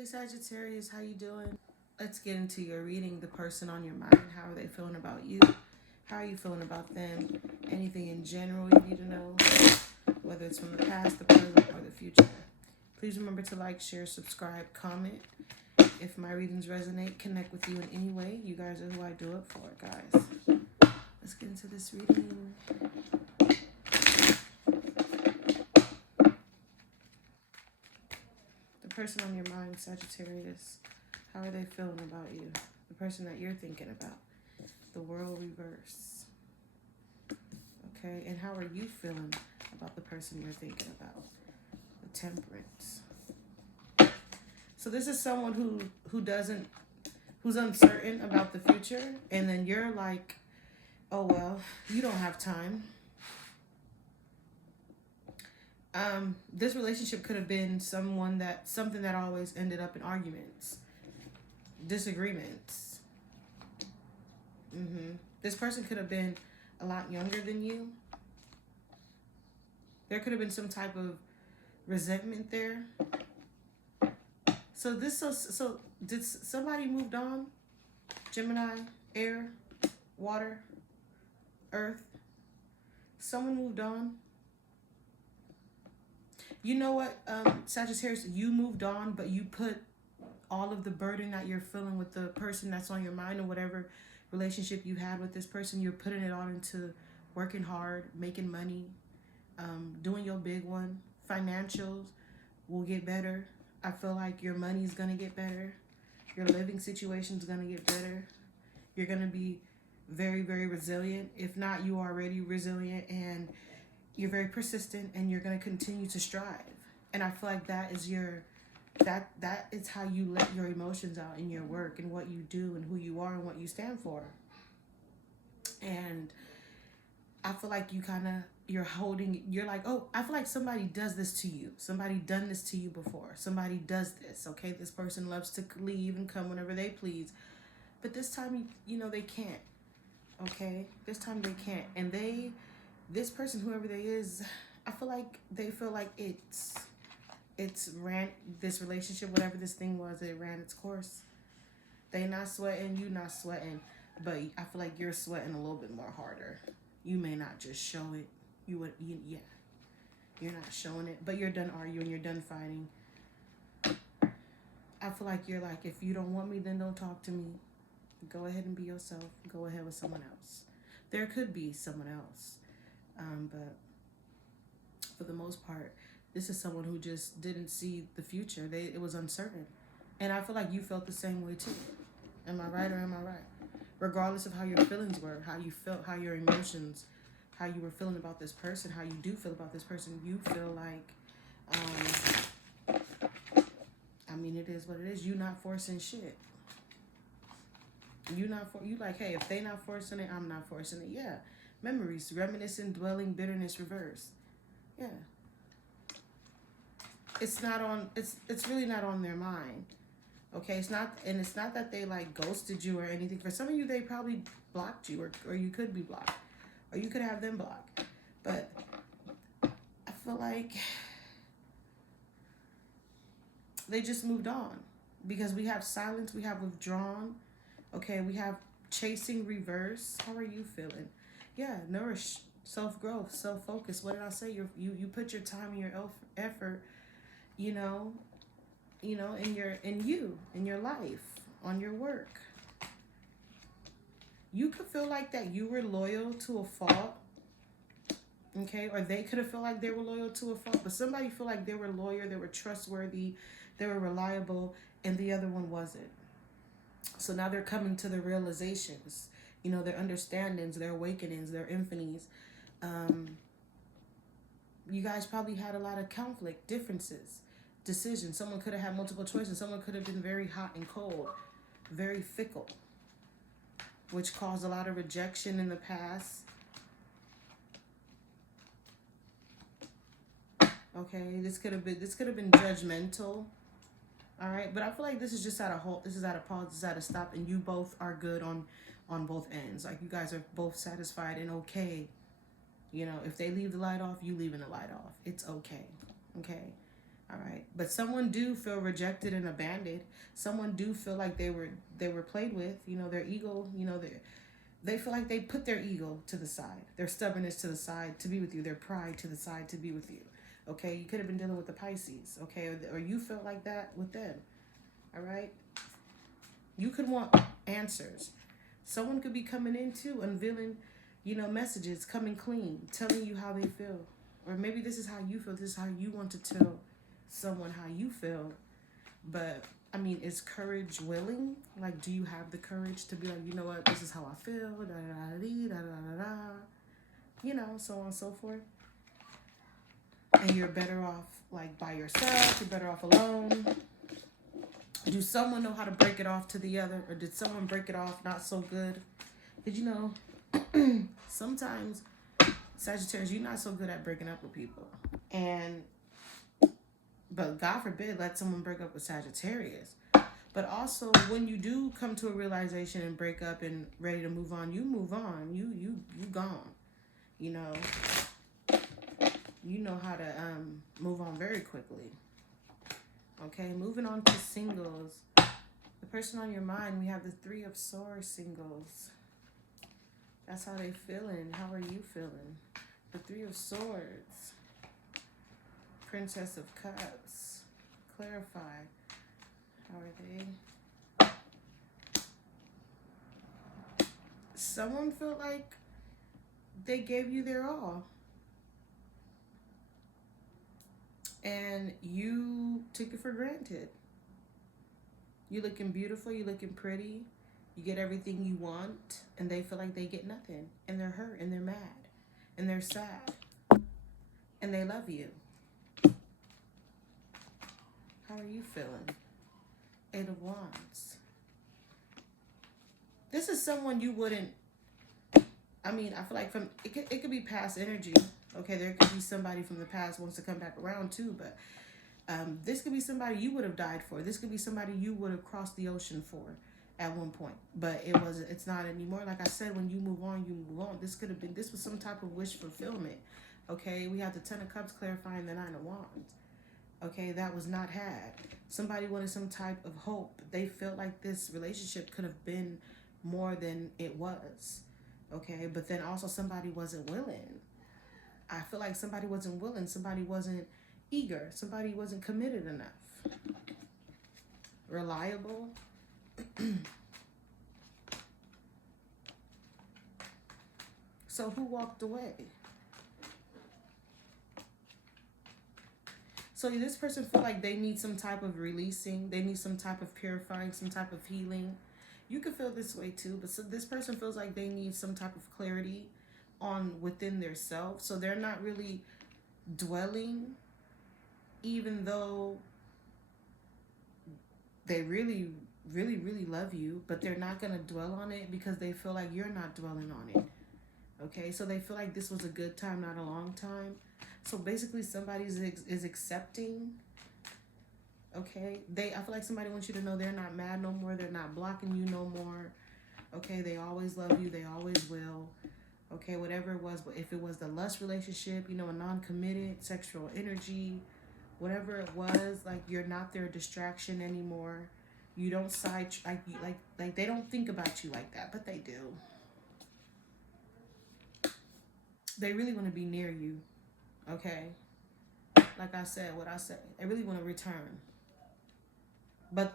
Hey Sagittarius, how you doing? Let's get into your reading. The person on your mind. How are they feeling about you? How are you feeling about them? Anything in general you need to know, whether it's from the past, the present, or the future. Please remember to like, share, subscribe, comment. If my readings resonate, connect with you in any way. You guys are who I do it for, guys. Let's get into this reading. The person on your mind, Sagittarius. How are they feeling about you? The person that you're thinking about. The world reverse. Okay, and how are you feeling about the person you're thinking about? The Temperance. So this is someone who's uncertain about the future, and then you're like, oh well, you don't have time. This relationship could have been something that always ended up in arguments, disagreements. This person could have been a lot younger than you. There could have been some type of resentment there. So did somebody moved on? Gemini, air, water, earth. Someone moved on. You know what, Sagittarius, you moved on, but you put all of the burden that you're feeling with the person that's on your mind, or whatever relationship you had with this person, you're putting it all into working hard, making money, doing your big one. Financials will get better. I feel like your money's gonna get better. Your living situation's gonna get better. You're gonna be very, very resilient. If not, you are already resilient, and you're very persistent, and you're gonna continue to strive. And I feel like that is that is how you let your emotions out in your work and what you do and who you are and what you stand for. And I feel like you're like, oh, I feel like somebody does this to you. Somebody done this to you before. Somebody does this, okay? This person loves to leave and come whenever they please. But this time, they can't, okay? This time they can't. And this person, whoever they is, I feel like they feel like this relationship, whatever this thing was, it ran its course. They not sweating, you not sweating, but I feel like you're sweating a little bit more harder. You may not just show it. You're not showing it, but you're done arguing, you're done fighting. I feel like you're like, if you don't want me, then don't talk to me. Go ahead and be yourself. Go ahead with someone else. There could be someone else, but for the most part, this is someone who just didn't see the future. It was uncertain, and I feel like you felt the same way too. Am I right or am I right? Regardless of how your feelings were, how you felt, how your emotions, how you were feeling about this person, how you do feel about this person, you feel like, it is what it is. You not forcing shit. You like, hey, if they not forcing it, I'm not forcing it. Yeah. Memories, reminiscing, dwelling, bitterness, reverse. Yeah. It's really not on their mind. Okay, it's not that they like ghosted you or anything. For some of you, they probably blocked you, or you could be blocked, or you could have them blocked. But I feel like they just moved on, because we have silence, we have withdrawn. Okay, we have chasing, reverse. How are you feeling? Yeah, nourish, self growth, self focus. What did I say? You put your time and your effort, in your life, on your work. You could feel like that you were loyal to a fault, okay? Or they could have felt like they were loyal to a fault, but somebody feel like they were loyal, they were trustworthy, they were reliable, and the other one wasn't. So now they're coming to the realizations, their understandings, their awakenings, their infinies. You guys probably had a lot of conflict, differences, decisions. Someone could have had multiple choices. Someone could have been very hot and cold, very fickle, which caused a lot of rejection in the past. Okay, this could have been judgmental. All right, but I feel like this is just at a halt. This is at a pause. This is at a stop, and you both are good on both ends. Like, you guys are both satisfied and okay. If they leave the light off, you leaving the light off. It's okay. Okay. All right. But someone do feel rejected and abandoned. Someone do feel like they were played with. You know, their ego, you know, they feel like they put their ego to the side, their stubbornness to the side to be with you, their pride to the side to be with you. Okay, you could have been dealing with the Pisces, okay, or you felt like that with them. All right, you could want answers. Someone could be coming in too, unveiling, you know, messages, coming clean, telling you how they feel, or maybe this is how you feel. This is how you want to tell someone how you feel. But I mean, is courage willing? Like, do you have the courage to be like, you know what, this is how I feel, da da da da da da da, you know, so on and so forth. And you're better off like by yourself. You're better off alone. Do someone know how to break it off to the other, or did someone break it off not so good? Did you know? Sometimes Sagittarius, you're not so good at breaking up with people, and but God forbid let someone break up with Sagittarius. But also, when you do come to a realization and break up and ready to move on, you move on. You gone. You know. You know how to move on very quickly. Okay, moving on to singles. The person on your mind, we have the Three of Swords singles. That's how they feeling. How are you feeling? The Three of Swords. Princess of Cups. Clarify. How are they? Someone felt like they gave you their all. And you took it for granted. You looking beautiful, you looking pretty, you get everything you want, and they feel like they get nothing. And they're hurt, and they're mad, and they're sad, and they love you. How are you feeling? Eight of Wands. This is someone you wouldn't, I mean, I feel like from, it could be past energy. Okay, there could be somebody from the past wants to come back around too, but this could be somebody you would have died for. This could be somebody you would have crossed the ocean for at one point, but it wasn't. It's not anymore. Like I said, when you move on, you move on. This could have been. This was some type of wish fulfillment. Okay, we have the Ten of Cups clarifying the Nine of Wands. Okay, that was not had. Somebody wanted some type of hope. They felt like this relationship could have been more than it was. Okay, but then also somebody wasn't willing. I feel like somebody wasn't willing. Somebody wasn't eager. Somebody wasn't committed enough. Reliable. So who walked away? So this person feel like they need some type of releasing. They need some type of purifying, some type of healing. You could feel this way too, but so this person feels like they need some type of clarity on within their self. So they're not really dwelling, even though they really, really, really love you, but they're not going to dwell on it because they feel like you're not dwelling on it. Okay, so they feel like this was a good time, not a long time. So basically somebody is accepting. Okay, I feel like somebody wants you to know they're not mad no more. They're not blocking you no more. Okay, they always love you. They always will. Okay, whatever it was, but if it was the lust relationship, you know, a non-committed sexual energy, whatever it was, like you're not their distraction anymore. You don't like they don't think about you like that, but they do. They really want to be near you. Okay, like I said, what I said, they really want to return. But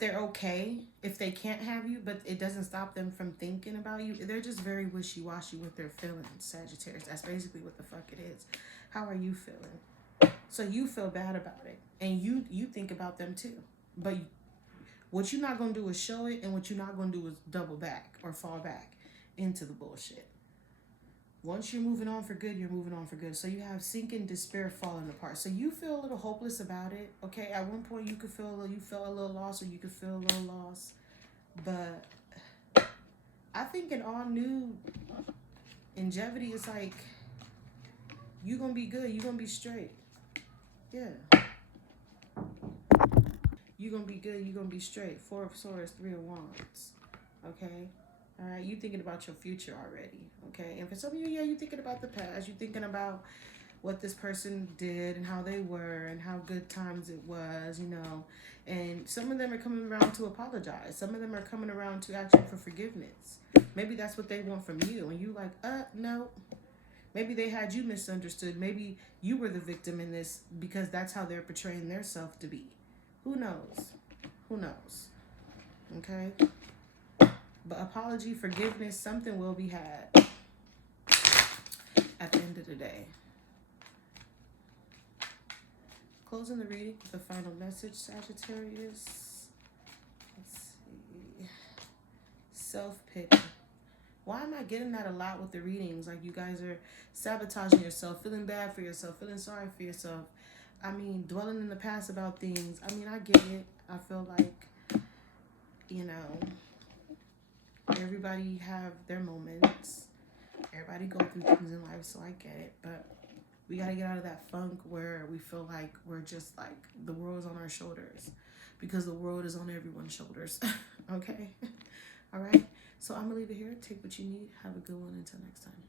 they're okay if they can't have you, but it doesn't stop them from thinking about you. They're just very wishy-washy with their feelings, Sagittarius. That's basically what the fuck it is. How are you feeling? So you feel bad about it, and you think about them too. But what you're not going to do is show it, and what you're not going to do is double back or fall back into the bullshit. Once you're moving on for good, you're moving on for good. So you have sinking, despair, falling apart. So you feel a little hopeless about it. Okay, at one point you felt a little lost, or you could feel a little lost. But I think in all new longevity, it's like you're gonna be good. You're gonna be straight. Yeah. You're gonna be good. You're gonna be straight. Four of Swords, Three of Wands. Okay. All right, you thinking about your future already, okay? And for some of you, yeah, you thinking about the past. You thinking about what this person did and how they were and how good times it was, you know. And some of them are coming around to apologize. Some of them are coming around to ask you for forgiveness. Maybe that's what they want from you. And you like, no. Maybe they had you misunderstood. Maybe you were the victim in this because that's how they're portraying their self to be. Who knows? Who knows? Okay? But apology, forgiveness, something will be had at the end of the day. Closing the reading with the final message, Sagittarius. Let's see. Self-pity. Why am I getting that a lot with the readings? Like you guys are sabotaging yourself, feeling bad for yourself, feeling sorry for yourself. I mean, dwelling in the past about things. I mean, I get it. I feel like, you know, everybody have their moments. Everybody go through things in life, so I get it. But we got to get out of that funk where we feel like we're just like the world is on our shoulders, because the world is on everyone's shoulders. Okay? All right? So I'm going to leave it here. Take what you need. Have a good one. Until next time.